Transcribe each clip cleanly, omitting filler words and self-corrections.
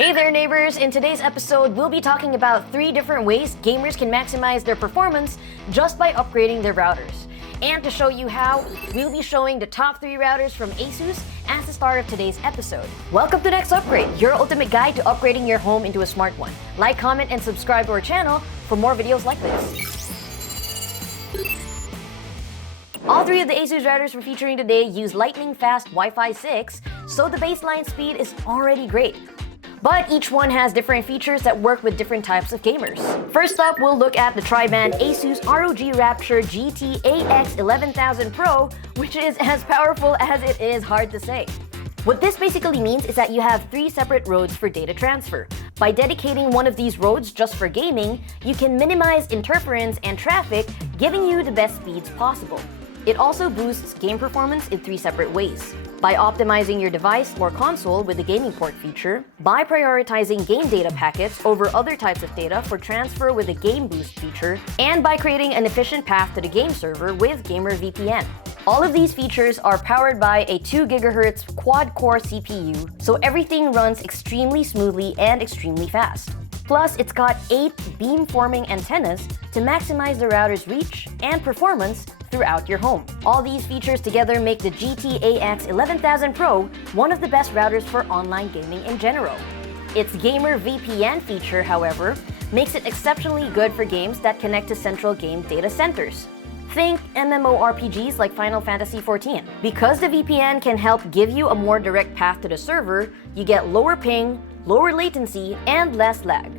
Hey there neighbors! In today's episode, we'll be talking about 3 different ways gamers can maximize their performance just by upgrading their routers. And to show you how, we'll be showing the top 3 routers from ASUS as the start of today's episode. Welcome to Next Upgrade, your ultimate guide to upgrading your home into a smart one. Like, comment, and subscribe to our channel for more videos like this. All 3 of the ASUS routers we're featuring today use lightning-fast Wi-Fi 6, so the baseline speed is already great. But each one has different features that work with different types of gamers. First up, we'll look at the tri-band ASUS ROG Rapture GT6 11000 Pro, which is as powerful as it is hard to say. What this basically means is that you have 3 separate roads for data transfer. By dedicating one of these roads just for gaming, you can minimize interference and traffic, giving you the best speeds possible. It also boosts game performance in 3 separate ways. By optimizing your device or console with the gaming port feature, by prioritizing game data packets over other types of data for transfer with the game boost feature, and by creating an efficient path to the game server with Gamer VPN. All of these features are powered by a 2 GHz quad-core CPU, so everything runs extremely smoothly and extremely fast. Plus, it's got 8 beam-forming antennas to maximize the router's reach and performance throughout your home. All these features together make the GT6 11000 Pro one of the best routers for online gaming in general. Its Gamer VPN feature, however, makes it exceptionally good for games that connect to central game data centers. Think MMORPGs like Final Fantasy XIV. Because the VPN can help give you a more direct path to the server, you get lower ping, lower latency, and less lag.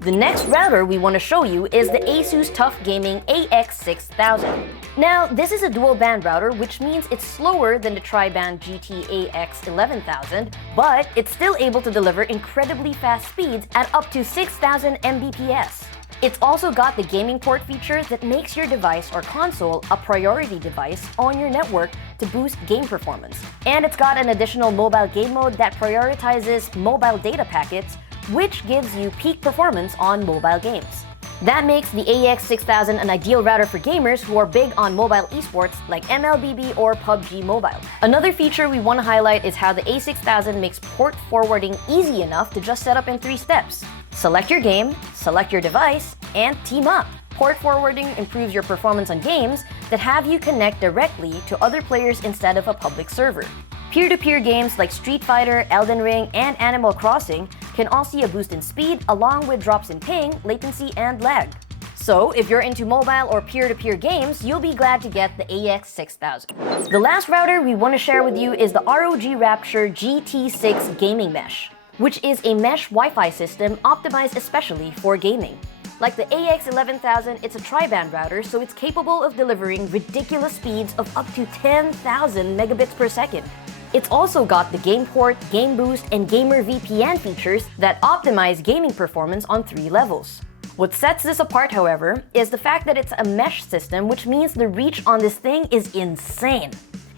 The next router we want to show you is the ASUS TUF Gaming AX6000. Now, this is a dual-band router, which means it's slower than the tri-band GT6 11000, but it's still able to deliver incredibly fast speeds at up to 6000 Mbps. It's also got the gaming port feature that makes your device or console a priority device on your network to boost game performance. And it's got an additional mobile game mode that prioritizes mobile data packets, which gives you peak performance on mobile games. That makes the AX6000 an ideal router for gamers who are big on mobile esports like MLBB or PUBG Mobile. Another feature we want to highlight is how the A6000 makes port forwarding easy enough to just set up in 3 steps. Select your game, select your device, and team up. Port forwarding improves your performance on games that have you connect directly to other players instead of a public server. Peer-to-peer games like Street Fighter, Elden Ring, and Animal Crossing can all see a boost in speed along with drops in ping, latency, and lag. So, if you're into mobile or peer-to-peer games, you'll be glad to get the AX6000. The last router we want to share with you is the ROG Rapture GT6 Gaming Mesh, which is a mesh Wi-Fi system optimized especially for gaming. Like the AX11000, it's a tri-band router, so it's capable of delivering ridiculous speeds of up to 10,000 megabits per second. It's also got the game port, game boost, and gamer VPN features that optimize gaming performance on 3 levels. What sets this apart, however, is the fact that it's a mesh system, which means the reach on this thing is insane.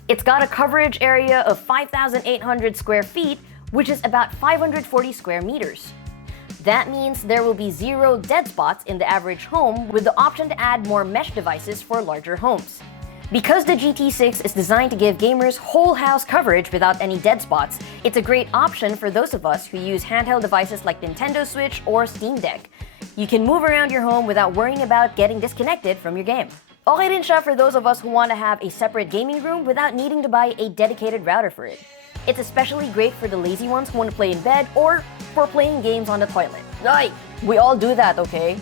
It's got a coverage area of 5,800 square feet, which is about 540 square meters. That means there will be 0 dead spots in the average home, with the option to add more mesh devices for larger homes. Because the GT6 is designed to give gamers whole house coverage without any dead spots, it's a great option for those of us who use handheld devices like Nintendo Switch or Steam Deck. You can move around your home without worrying about getting disconnected from your game. Okay rin siya for those of us who want to have a separate gaming room without needing to buy a dedicated router for it. It's especially great for the lazy ones who want to play in bed or for playing games on the toilet. Ay, we all do that, okay?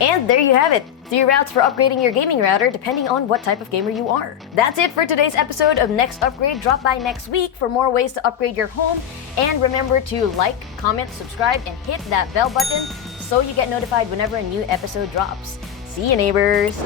And there you have it, 3 routes for upgrading your gaming router depending on what type of gamer you are. That's it for today's episode of Next Upgrade. Drop by next week for more ways to upgrade your home. And remember to like, comment, subscribe, and hit that bell button so you get notified whenever a new episode drops. See you, neighbors!